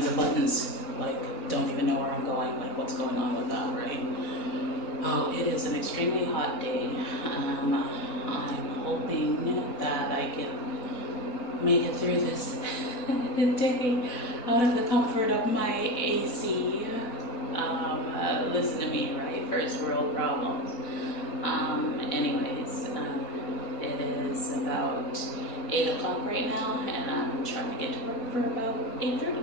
kinds of buttons, like don't even know where I'm going, like what's going on with that, right? Oh, it is an extremely hot day. I'm hoping that I can make it through this day out of the comfort of my AC. Listen to me, right? First world problems. It is about 8 o'clock right now, and I'm trying to get to work for about 8:30.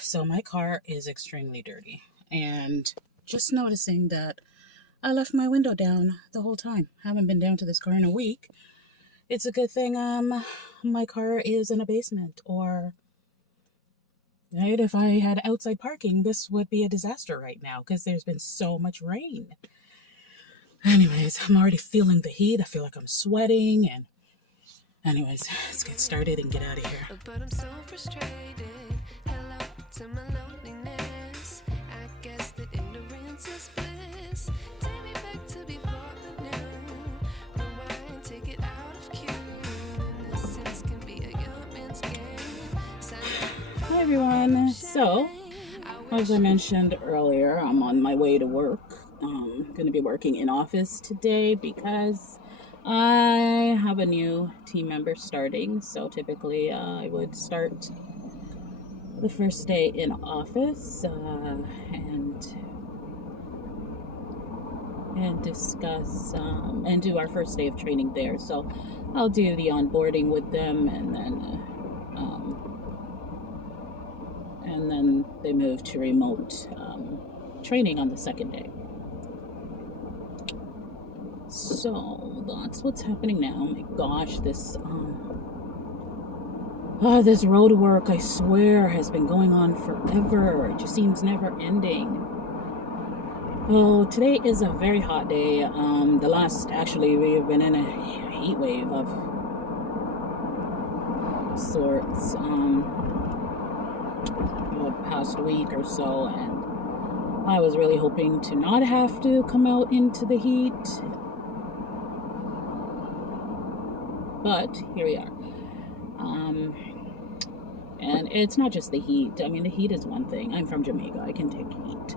So my car is extremely dirty, and just noticing that I left my window down the whole time. Haven't been down to this car in a week. It's a good thing my car is in a basement, or right, if I had outside parking, this would be a disaster right now because there's been so much rain. Anyways, I'm already feeling the heat. I feel like I'm sweating, and anyways, let's get started and get out of here. But I'm so frustrated. Hello to my loneliness. I guess that ignorance is bliss. Take me back to before the new. Rewind, take it out of cue. Innocence can be a young man's game. Hi everyone. So, as I mentioned earlier, I'm on my way to work. I'm going to be working in office today because I have a new team member starting. So typically I would start the first day in office and discuss and do our first day of training there. So I'll do the onboarding with them, and then they move to remote training on the second day. So that's what's happening now. Oh my gosh, this road work, I swear, has been going on forever. It just seems never ending. Well, today is a very hot day. We've been in a heat wave of sorts the past week or so, and I was really hoping to not have to come out into the heat. But here we are. And it's not just the heat. I mean, the heat is one thing. I'm from Jamaica. I can take heat.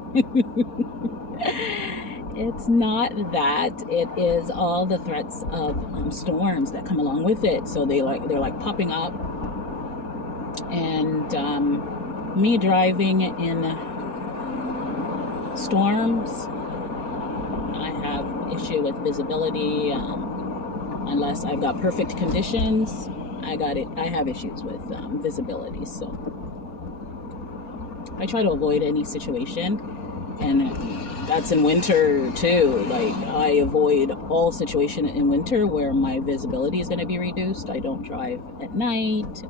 It's not that. It is all the threats of storms that come along with it. So they're like popping up. And me driving in storms, I have issue with visibility. Unless I've got perfect conditions, I have issues with visibility. So I try to avoid any situation, and that's in winter too. Like, I avoid all situation in winter where my visibility is going to be reduced. I don't drive at night,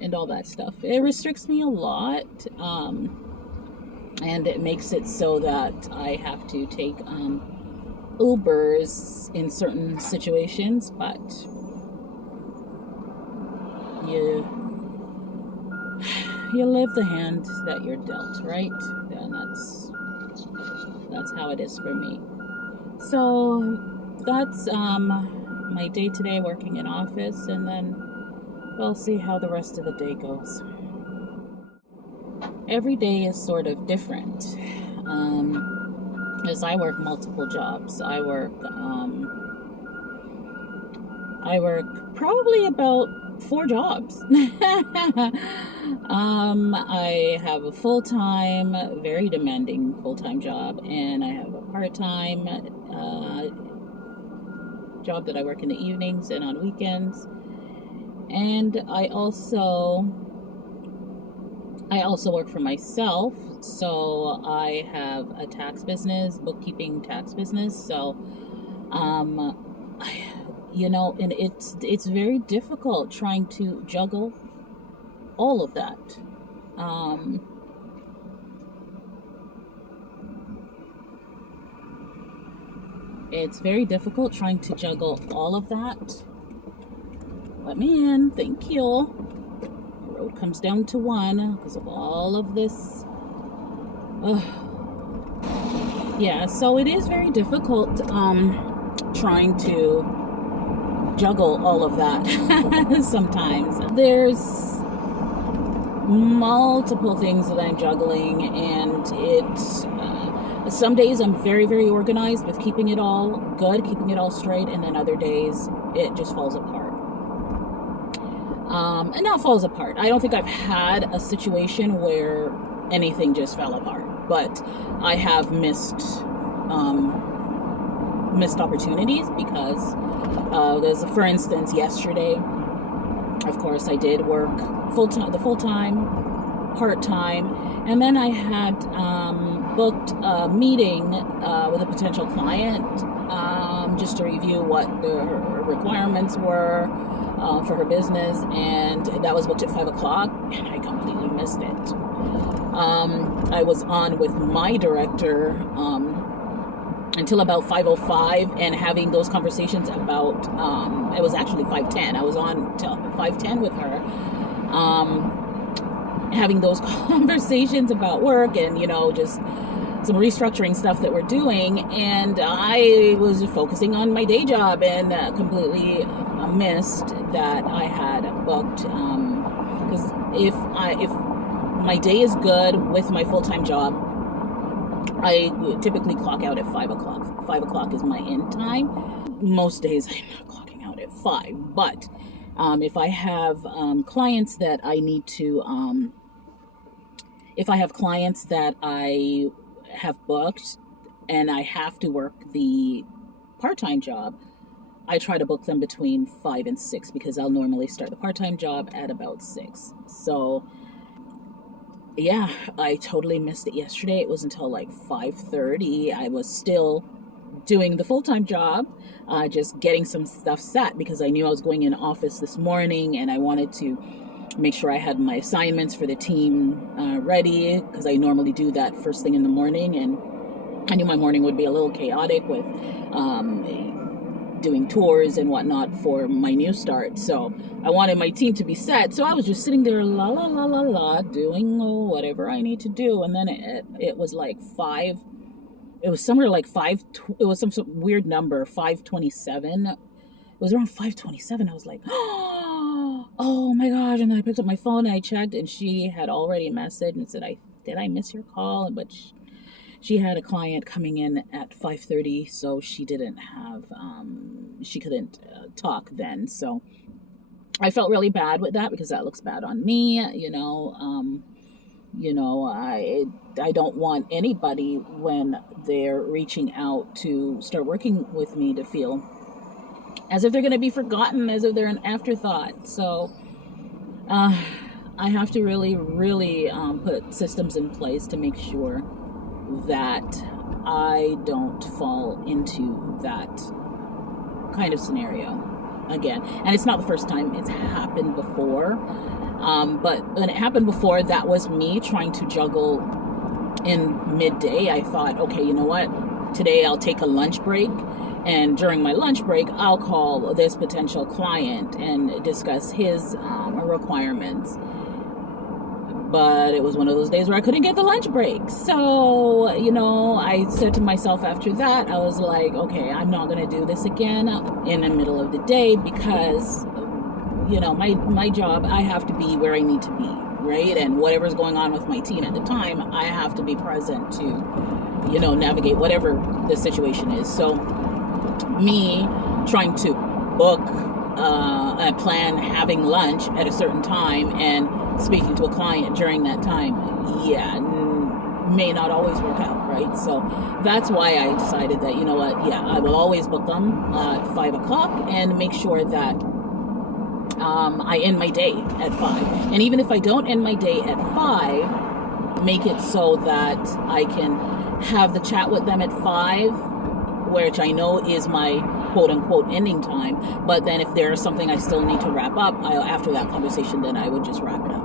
and all that stuff. It restricts me a lot, and it makes it so that I have to take Ubers in certain situations, but you live the hand that you're dealt, right? And that's how it is for me. So that's my day today, working in office, and then we'll see how the rest of the day goes. Every day is sort of different. As I work multiple jobs. I work probably about 4 jobs. I have a full-time, very demanding full-time job, and I have a part-time job that I work in the evenings and on weekends. And I also work for myself, so I have a tax business, bookkeeping tax business. So, and it's very difficult trying to juggle all of that. It's very difficult trying to juggle all of that Let me in. Thank you. The road comes down to 1 because of all of this. Yeah, so it is very difficult trying to juggle all of that sometimes. There's multiple things that I'm juggling, and some days I'm very, very organized with keeping it all good, keeping it all straight, and then other days it just falls apart. And not falls apart. I don't think I've had a situation where anything just fell apart, but I have missed opportunities because for instance, yesterday, of course, I did work the full-time, part-time, and then I had booked a meeting with a potential client just to review what her requirements were for her business, and that was booked at 5 o'clock, and I completely missed it. I was on with my director until about 5:05, and having those conversations about, it was actually 5:10. I was on till 5:10 with her, having those conversations about work and, just some restructuring stuff that we're doing. And I was focusing on my day job and completely missed that I had booked, because if my day is good with my full-time job, I typically clock out at 5 o'clock. 5 o'clock is my end time. Most days I'm not clocking out at 5, but if I have clients that I need to, if I have clients that I have booked and I have to work the part-time job, I try to book them between 5 and 6 because I'll normally start the part-time job at about 6. So yeah, I totally missed it yesterday. It was until like 5:30. I was still doing the full-time job, just getting some stuff set because I knew I was going in office this morning and I wanted to make sure I had my assignments for the team ready, because I normally do that first thing in the morning, and I knew my morning would be a little chaotic with doing tours and whatnot for my new start. So I wanted my team to be set. So I was just sitting there, la la la la la, doing whatever I need to do. And then it was like 5. It was somewhere like 5. It was some weird number, 5:27. It was around 5:27. I was like, oh my gosh! And then I picked up my phone and I checked, and she had already messaged and said, "Did I miss your call?" But she had a client coming in at 5:30, so she didn't have, she couldn't talk then. So I felt really bad with that because that looks bad on me, I don't want anybody when they're reaching out to start working with me to feel as if they're going to be forgotten, as if they're an afterthought. So I have to really, really put systems in place to make sure that I don't fall into that kind of scenario again. And it's not the first time. It's happened before. But when it happened before, that was me trying to juggle in midday. I thought, okay, you know what? Today I'll take a lunch break. And during my lunch break, I'll call this potential client and discuss his requirements. But it was one of those days where I couldn't get the lunch break. So, I said to myself after that, I was like, okay, I'm not going to do this again in the middle of the day because, my job, I have to be where I need to be, right? And whatever's going on with my team at the time, I have to be present to, navigate whatever the situation is. So me trying to book a plan, having lunch at a certain time and speaking to a client during that time, may not always work out, right? So that's why I decided that, I will always book them at 5 o'clock and make sure that I end my day at 5. And even if I don't end my day at 5, make it so that I can have the chat with them at 5, which I know is my quote-unquote ending time. But then if there's something I still need to wrap up, after that conversation, then I would just wrap it up.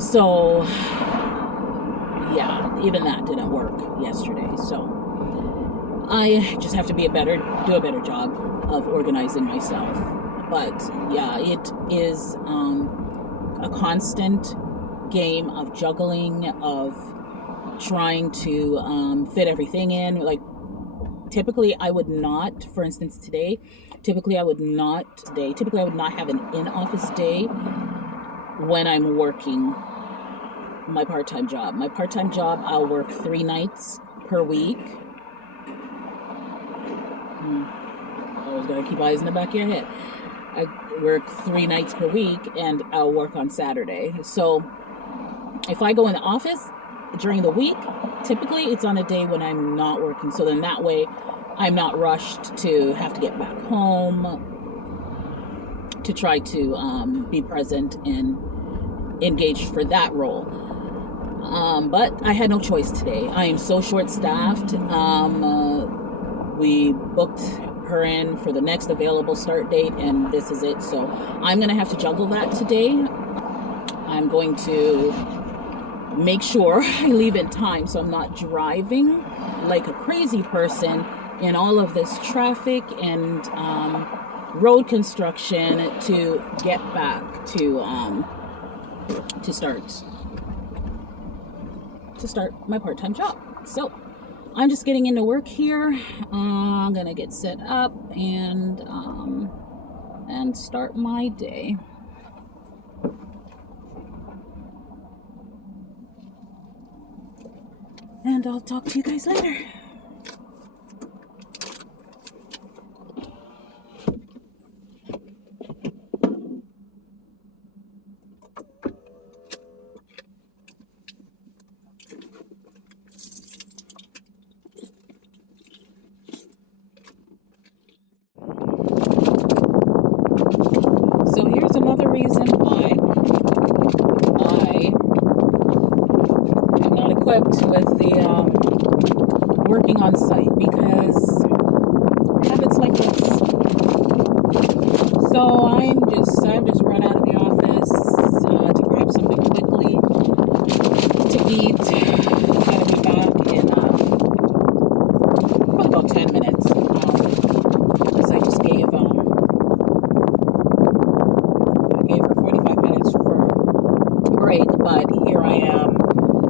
So, even that didn't work yesterday. So I just have to do a better job of organizing myself But yeah, it is a constant game of juggling, of trying to fit everything in. Like, typically I would not, for instance, typically I would not have an in-office day when I'm working my part-time job. My part-time job, I'll work 3 nights per week. Always gotta keep eyes in the back of your head. I work 3 nights per week, and I'll work on Saturday. So if I go in the office during the week, typically it's on a day when I'm not working. So then that way I'm not rushed to have to get back home to try to be present and engaged for that role. But I had no choice today. I am so short-staffed. We booked her in for the next available start date, and this is it. So I'm going to have to juggle that today. I'm going to make sure I leave in time so I'm not driving like a crazy person in all of this traffic and road construction to get back to start my part-time job. So I'm just getting into work here. I'm gonna get set up and start my day. And I'll talk to you guys later. So here's another reason why I am not equipped with the working on site, because habits like this. So I've just run out of the office to grab something quickly to eat. Gotta be back in probably about 10 minutes. Because I just gave her 45 minutes for break, but here I am.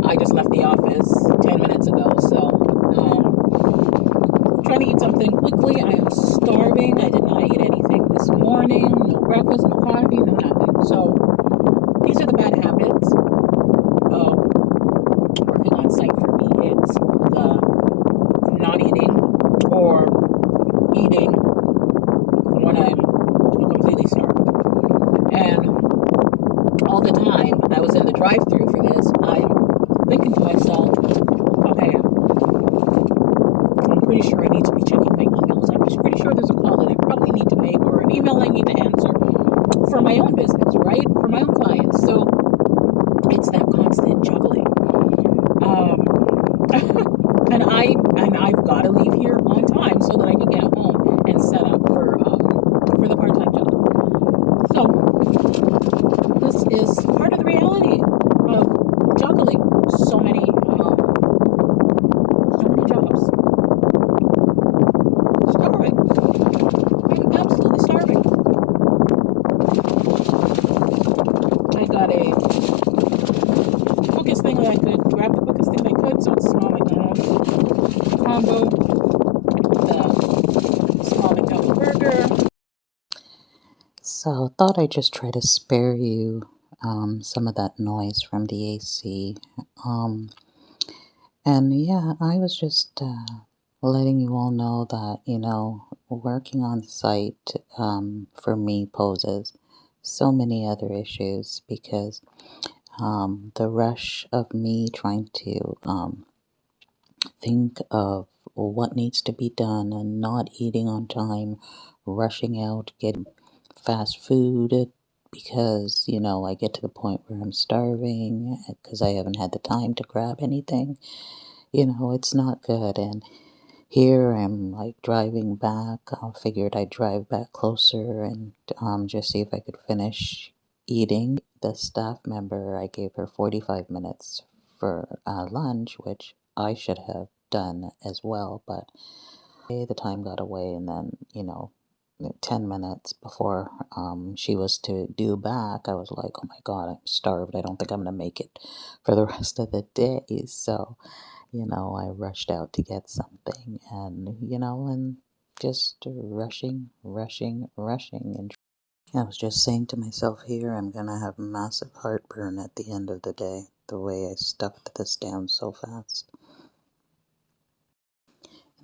I just left the office 10 minutes ago, so trying to eat something quickly. I am starving. I did not eat anything this morning. No breakfast, no coffee, no nothing. So these are the bad habits of working on site for me. It's the not eating or eating when I'm completely starved. And all the time I was in the drive-thru for this, I'm thinking to myself, okay, I'm pretty sure I need to be checking my emails. I'm just pretty sure there's a call that I probably need to make, or an email I need to answer for my own business, right? For my own clients. So it's that constant juggling. And I've got to leave here on time so that I can get home and set up for the part-time job. So this is part of the reality of juggling so many jobs. Starving. I'm absolutely starving. I got a quickest thing that I could grab, the quickest thing I could, so it's small McDonald's combo, the small McDonald's burger. So thought I'd just try to spare you some of that noise from the AC. And yeah, I was just letting you all know that, working on site for me poses so many other issues, because the rush of me trying to think of what needs to be done and not eating on time, rushing out, getting fast food because, I get to the point where I'm starving because I haven't had the time to grab anything. It's not good. And here I'm like driving back. I figured I'd drive back closer and just see if I could finish eating. The staff member, I gave her 45 minutes for lunch, which I should have done as well, but the time got away, and then, 10 minutes before she was to due back, I was like, oh my God, I'm starved. I don't think I'm going to make it for the rest of the day. So, I rushed out to get something and just rushing. And I was just saying to myself here, I'm going to have massive heartburn at the end of the day, the way I stuffed this down so fast.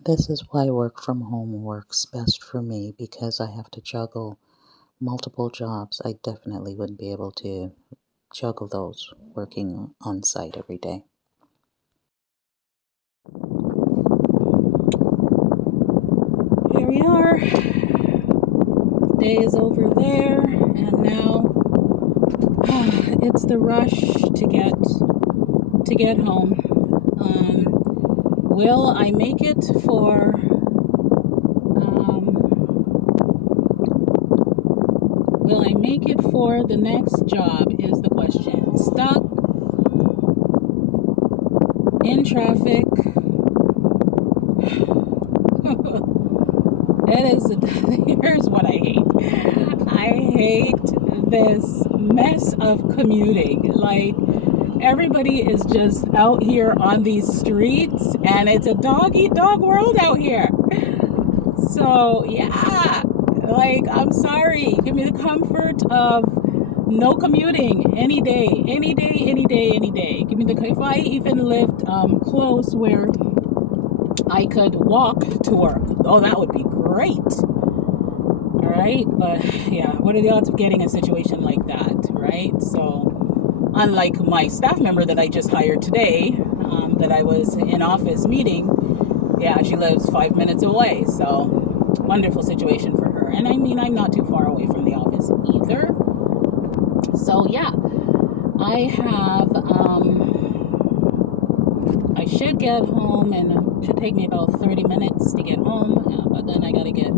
This is why work from home works best for me, because I have to juggle multiple jobs. I definitely wouldn't be able to juggle those working on site every day. Here we are. Day is over there, and now it's the rush to get home. Will I make it for the next job is the question. Stuck in traffic. Here's what I hate. I hate this mess of commuting. Like, everybody is just out here on these streets, and it's a dog-eat-dog world out here. So, yeah, like, I'm sorry. Give me the comfort of no commuting any day. Give me if I even lived close where I could walk to work. Oh, that would be great. All right. But yeah, what are the odds of getting a situation like that? Right. So unlike my staff member that I just hired today, that I was in office meeting, yeah, she lives 5 minutes away. So wonderful situation for her. And I mean, I'm not too far away from the office either. So yeah, I have, I should get home, and it should take me about 30 minutes to get home, but then I gotta get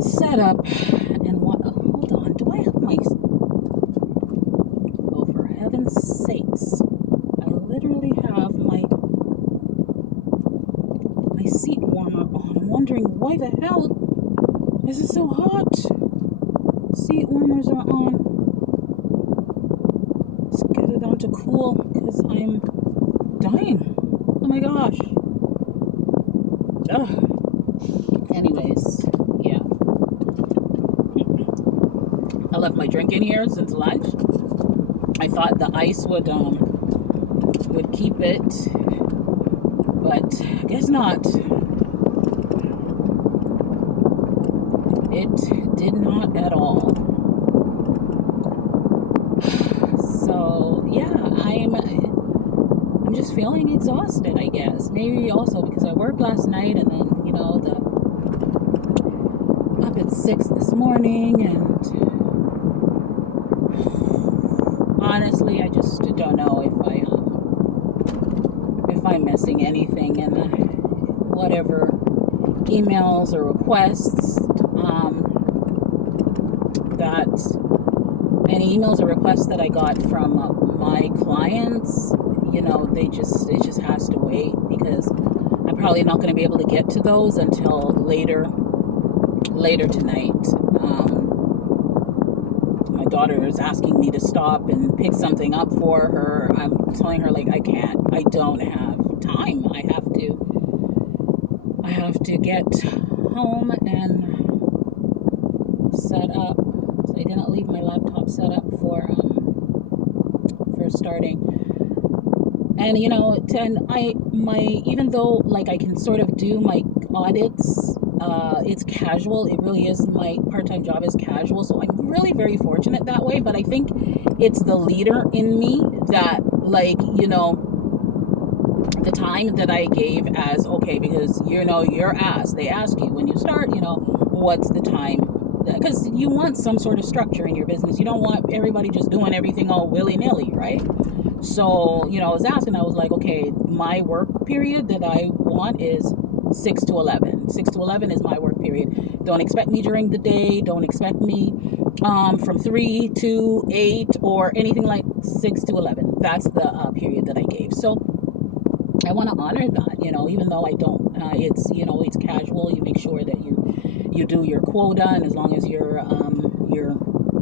set up. And hold on, do I have my, oh, for heaven's sakes, I literally have my seat warmer on. I'm wondering why the hell is it so hot? Seat warmers are on. Let's get it on to cool, because I'm dying. Oh my gosh. Ugh. Anyways, yeah. I left my drink in here since lunch. I thought the ice would keep it, but I guess not. It did not at all. So yeah, I'm just feeling exhausted, I guess. Maybe also because I worked last night, and then up at 6 this morning, and honestly, I just don't know if I'm missing anything in whatever emails or requests that I got from my clients. It just has to wait, because I'm probably not going to be able to get to those until later tonight. My daughter is asking me to stop and pick something up for her. I'm telling her, like, I don't have time. I have to get home and set up. So I didn't leave my laptop set up for starting. And even though, like, I can sort of do my audits, it's casual. It really is, my part-time job is casual, so I'm really very fortunate that way. But I think it's the leader in me that, like, the time that I gave as, okay, because they ask you when you start, what's the time, because you want some sort of structure in your business. You don't want everybody just doing everything all willy-nilly, right? So, I was asking, I was like, okay, my work period that I want is 6 to 11. 6 to 11 is my work period. Don't expect me during the day. Don't expect me from 3 to 8 or anything, like 6 to 11. That's the period that I gave. So I want to honor that, even though I don't, it's casual. You make sure that you you do your quota, and as long as you're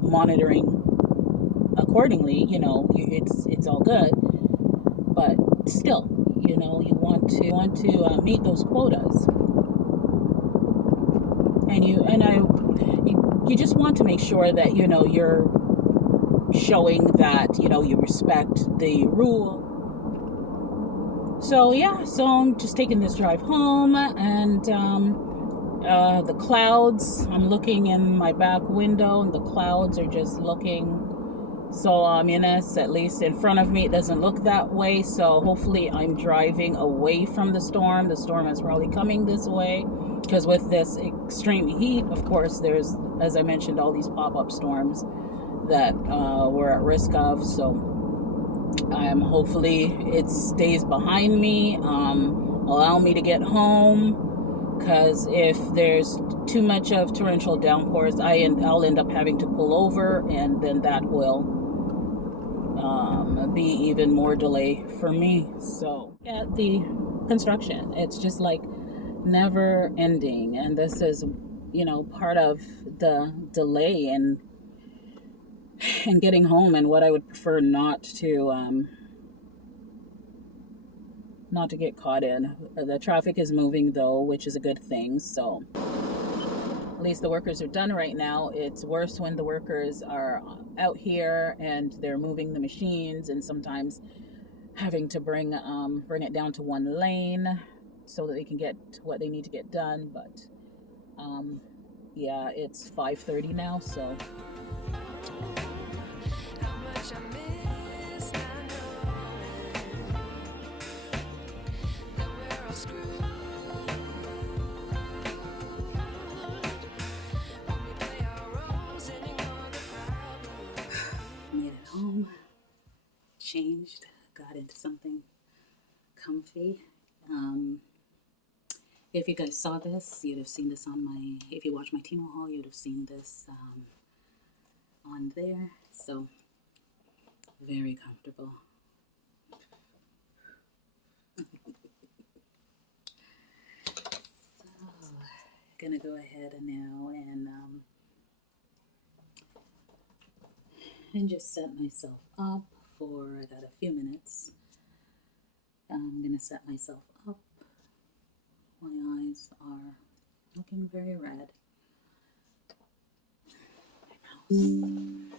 monitoring accordingly, it's all good. But still, you want to meet those quotas, and you just want to make sure that you're showing that you respect the rule. So yeah, so I'm just taking this drive home, and the clouds, I'm looking in my back window, and the clouds are just looking so ominous. At least in front of me it doesn't look that way, so hopefully I'm driving away from the storm. The storm is probably coming this way, because with this extreme heat, of course, there's, as I mentioned, all these pop-up storms that we're at risk of. So hopefully it stays behind me, allow me to get home, because if there's too much of torrential downpours, I'll end up having to pull over, and then that will be even more delay for me. So at the construction, it's just like never ending, and this is part of the delay in getting home, and what I would prefer not to get caught in. The traffic is moving though, which is a good thing. So at least the workers are done right now. It's worse when the workers are out here and they're moving the machines, and sometimes having to bring it down to one lane so that they can get what they need to get done. But yeah, it's 5:30 now, so How much I miss not knowing that we're all screwed when we play our roles and ignore the problem. made it home, changed, got into something comfy. If you guys saw this, you'd have seen this if you watch my Timo haul, you'd have seen this on there. So very comfortable. So gonna go ahead and now and just set myself up for, I got a few minutes. I'm gonna set myself up. My eyes are looking very red. My mouse.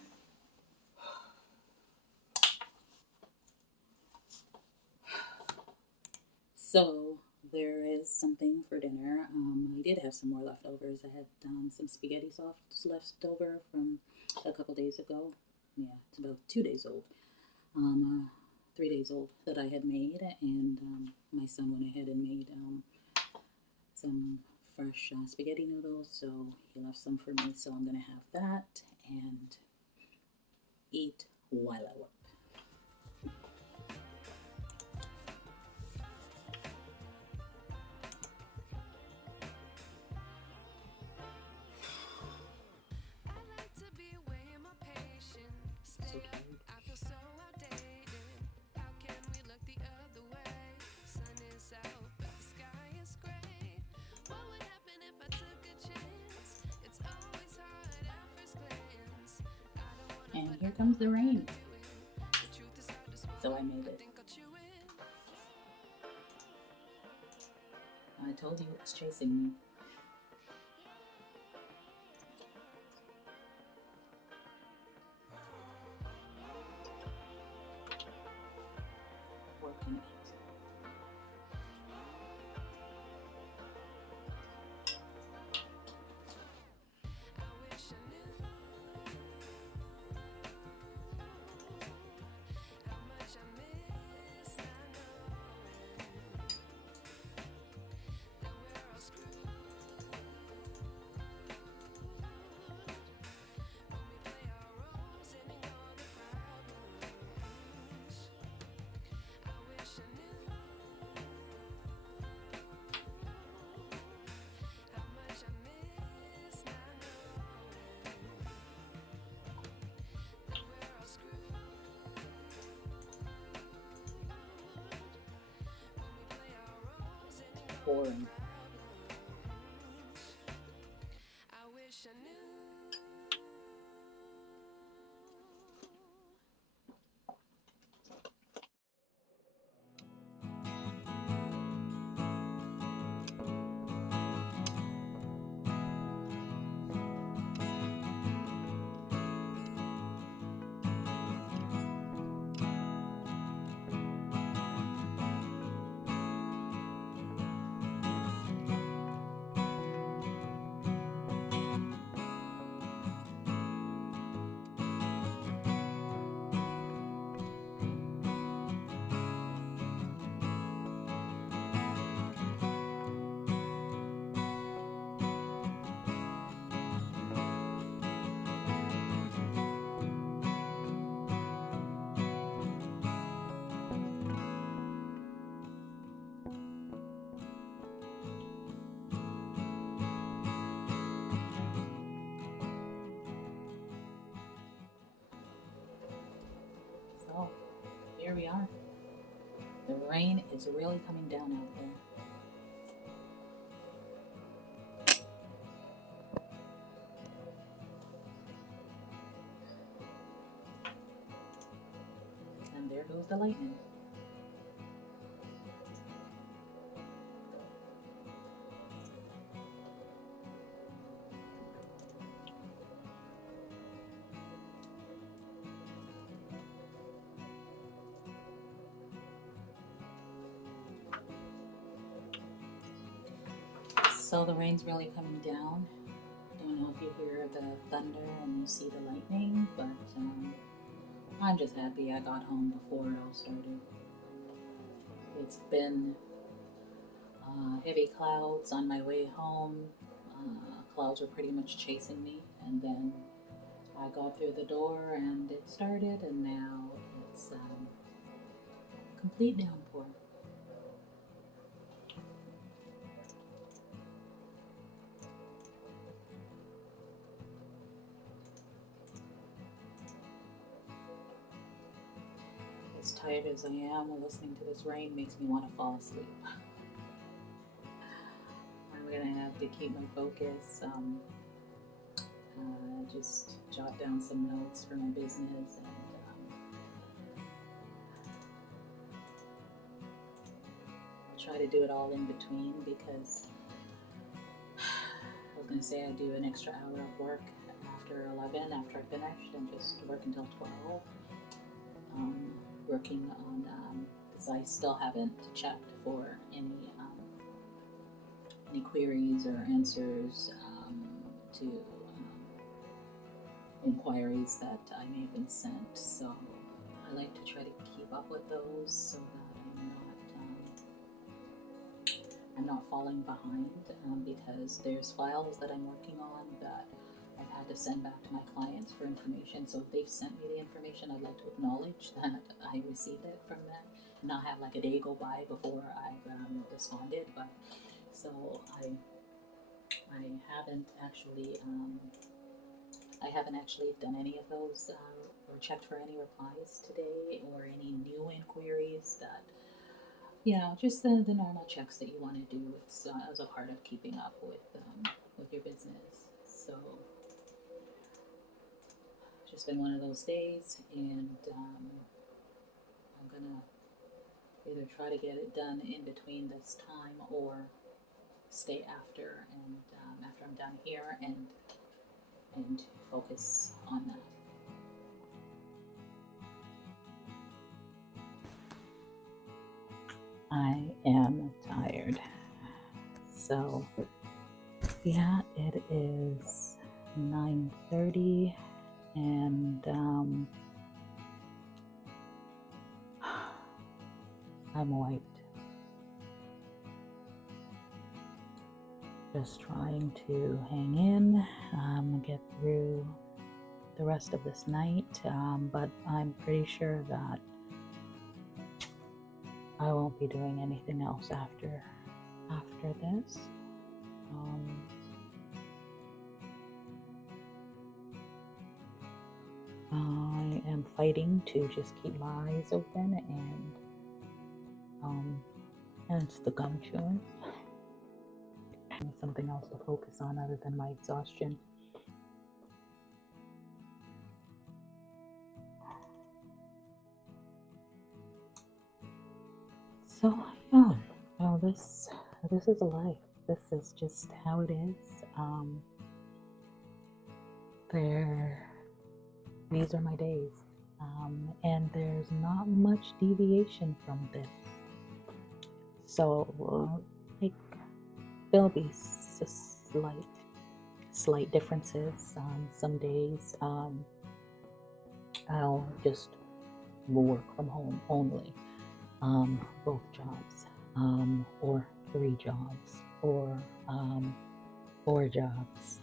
So there is something for dinner. I did have some more leftovers. I had some spaghetti sauce left over from a couple days ago. Yeah, it's about 2 days old. 3 days old that I had made, and my son went ahead and made some fresh spaghetti noodles, so he left some for me. So I'm gonna have that and eat while I work. I like to be weighing my patience. Still, I feel so outdated. How can we look the other way? Sun is out, but the sky is gray. What would happen if I took a chance? It's always hard at first glance. I don't wanna And here comes the rain. do it. The truth is hard to swallow. So I made I it. think I'll chew it. I told you it was chasing me. Working it. I wish I knew how much I miss not knowing that we're all screwed when we play our roles and ignore the problems. I wish I knew how much I miss not knowing that we're all screwed when we play our roles and ignore Boring. we are. The rain is really coming down out there. And there goes the lightning. So the rain's really coming down. Don't know if you hear the thunder and you see the lightning, but I'm just happy I got home before it all started. It's been heavy clouds on my way home. Clouds were pretty much chasing me, and then I got through the door and it started, and now it's complete downpour. As tired as I am, listening to this rain makes me want to fall asleep. I'm gonna have to keep my focus, just jot down some notes for my business, and try to do it all in between, because I was gonna say I do an extra hour of work after 11 after I finished, and just work until 12. Working on, because I still haven't checked for any queries or answers to inquiries that I may have been sent. So I like to try to keep up with those so that I'm not falling behind, because there's files that I'm working on that I've had to send back to my clients for information. So if they've sent me the information, I'd like to acknowledge that I received it from them, and not have like a day go by before I've responded. But so I haven't actually done any of those or checked for any replies today, or any new inquiries that, just the normal checks that you want to do. It's as a part of keeping up with your business. So just been one of those days, and I'm gonna either try to get it done in between this time, or stay after, and after I'm done here, and focus on that. I am tired. So yeah, it is 9:30, and I'm wiped. Just trying to hang in, get through the rest of this night, but I'm pretty sure that I won't be doing anything else after this. I am fighting to just keep my eyes open, and it's the gum chewing. Something else to focus on other than my exhaustion. So yeah, this is life. This is just how it is. These are my days, and there's not much deviation from this. So there'll be slight differences. Some days I'll just work from home only, both jobs, or 3 jobs, or 4 jobs.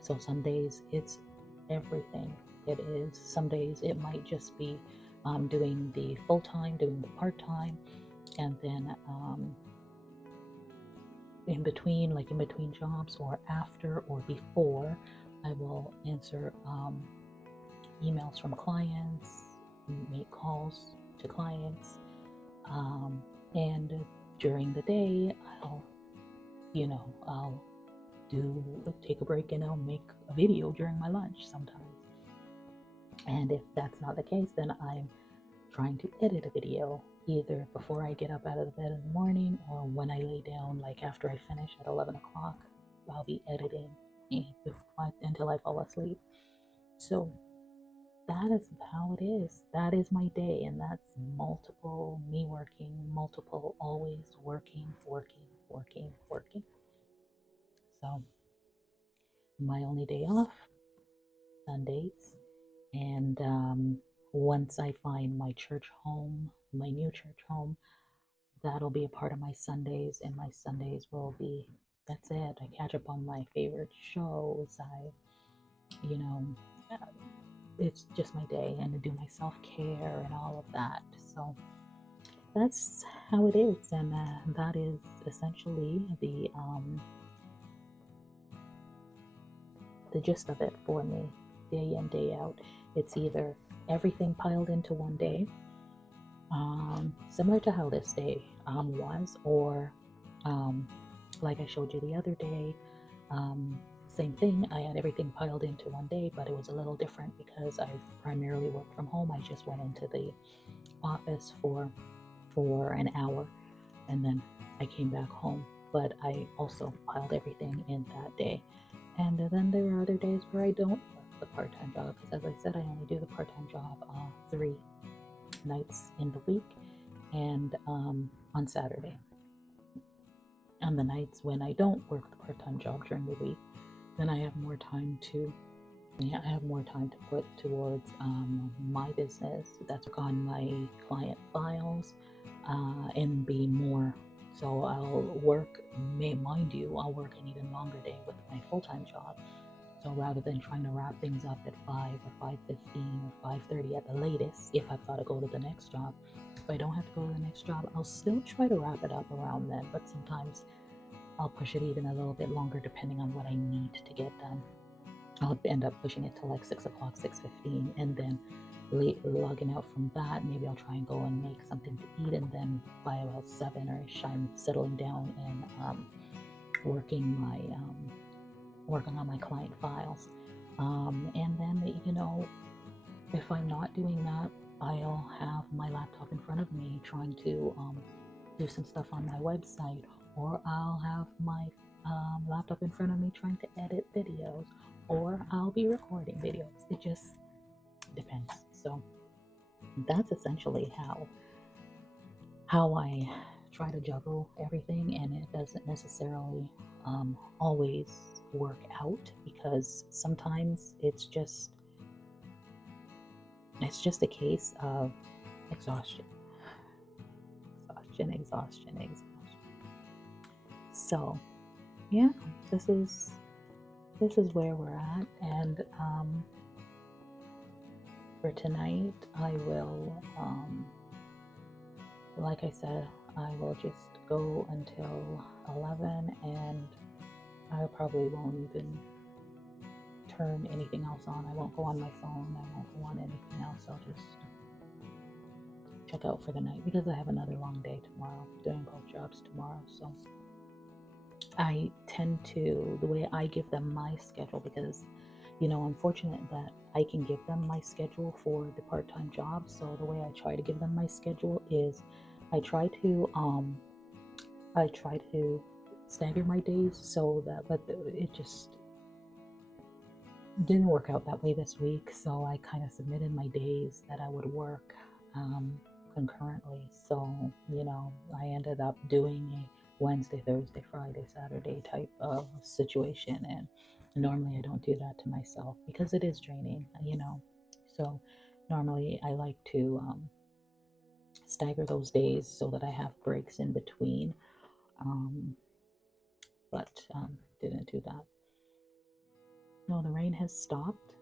So some days it's everything. It is. Some days it might just be doing the full-time, doing the part-time, and then in between jobs, or after or before, I will answer emails from clients, make calls to clients. And during the day, I'll take a break and I'll make a video during my lunch sometimes. And if that's not the case, then I'm trying to edit a video either before I get up out of the bed in the morning or when I lay down, like after I finish at 11 o'clock, I'll be editing until I fall asleep. So that is how it is. That is my day, and that's me working, always working. So my only day off, Sundays, and once I find my new church home, that'll be a part of my Sundays, and my Sundays will be, that's it. I catch up on my favorite shows. It's just my day, and to do my self-care and all of that. So that's how it is, and that is essentially the gist of it for me, day in, day out. It's either everything piled into one day, similar to how this day was, or like I showed you the other day, same thing. I had everything piled into one day, but it was a little different because I primarily worked from home. I just went into the office for an hour, and then I came back home. But I also piled everything in that day. And then there are other days where I don't work the part-time job, because as I said, I only do the part-time job 3 nights in the week, and on Saturday. On the nights when I don't work the part-time job during the week, then I have more time to put towards my business. That's on my client files, and be more. So I'll work, mind you, I'll work an even longer day with my full-time job. So rather than trying to wrap things up at 5 or 5:15 or 5:30 at the latest, if I've got to go to the next job, if I don't have to go to the next job, I'll still try to wrap it up around then. But sometimes I'll push it even a little bit longer depending on what I need to get done. I'll end up pushing it to like 6 o'clock, 6:15, and then logging out from that. Maybe I'll try and go and make something to eat, and then by about 7-ish, I'm settling down and working on my client files. And then, if I'm not doing that, I'll have my laptop in front of me trying to do some stuff on my website, or I'll have my laptop in front of me trying to edit videos, or I'll be recording videos. It just depends. So that's essentially how I try to juggle everything, and it doesn't necessarily always work out, because sometimes it's just a case of exhaustion. So yeah, this is where we're at, and for tonight I will, like I said, I will just go until 11, and I probably won't even turn anything else on. I won't go on my phone. I won't go on anything else. I'll just check out for the night, because I have another long day tomorrow, doing both jobs tomorrow. So I tend to, the way I give them my schedule, because I'm fortunate that I can give them my schedule for the part-time job. So the way I try to give them my schedule is I try to stagger my days, so that, but it just didn't work out that way this week. So I kind of submitted my days that I would work concurrently. So I ended up doing a Wednesday, Thursday, Friday, Saturday type of situation, and normally I don't do that to myself because it is draining, so normally I like to stagger those days so that I have breaks in between, but didn't do that. No, the rain has stopped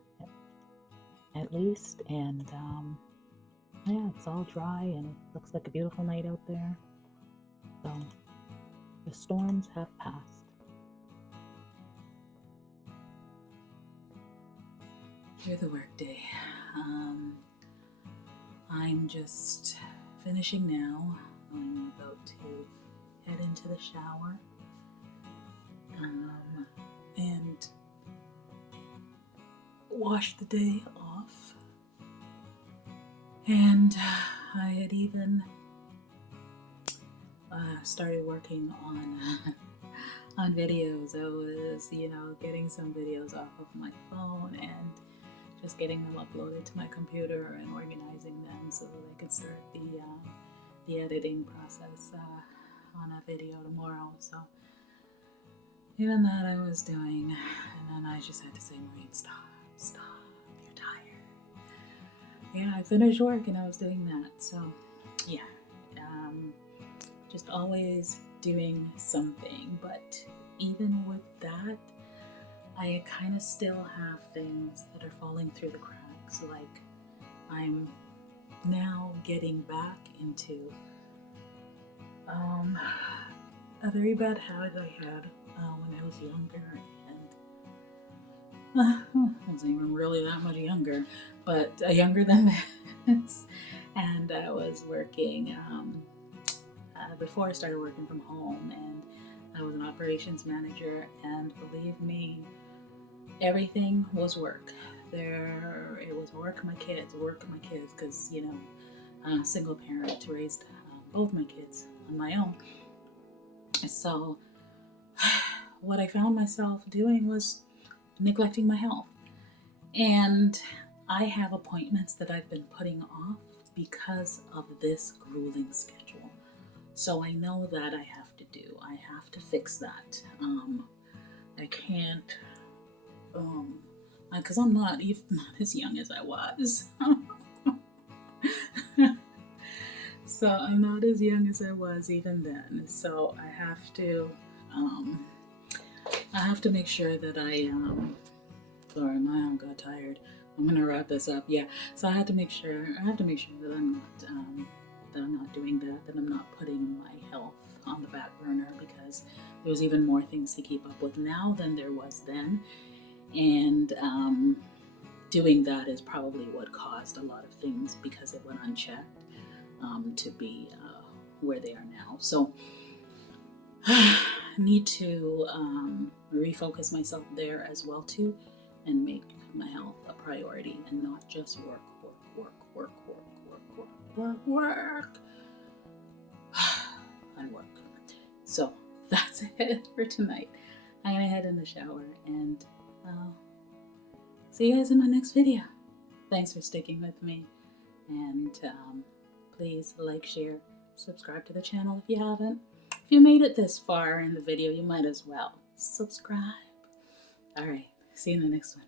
at least, and yeah, it's all dry, and it looks like a beautiful night out there. So the storms have passed. Through the workday. I'm just finishing now. I'm about to head into the shower and wash the day off. And I had even started working on videos. I was, getting some videos off of my phone and just getting them uploaded to my computer and organizing them so that I could start the editing process on a video tomorrow. So even that I was doing, and then I just had to say, Maureen, stop, you're tired. Yeah, I finished work and I was doing that. So yeah, just always doing something. But even with that, I kind of still have things that are falling through the cracks. Like, I'm now getting back into a very bad habit I had when I was younger, and I wasn't even really that much younger, but younger than this. And I was working before I started working from home, and I was an operations manager, and believe me, everything was work. It was work my kids, because, I'm a single parent, raised both my kids on my own. So what I found myself doing was neglecting my health. And I have appointments that I've been putting off because of this grueling schedule. So I know that I have to fix that. I can't, because I'm not even as young as I was. So I'm not as young as I was even then. So I have to make sure that sorry, my arm got tired. I'm gonna wrap this up. Yeah. So I have to make sure that I'm not doing that I'm not putting my health on the back burner, because there's even more things to keep up with now than there was then. And doing that is probably what caused a lot of things, because it went unchecked, to be where they are now. So I need to refocus myself there as well too, and make my health a priority and not just work. And work. So that's it for tonight. I'm gonna head in the shower, and see you guys in my next video. Thanks for sticking with me, and please like, share, subscribe to the channel if you haven't. If you made it this far in the video, you might as well subscribe. All right, see you in the next one.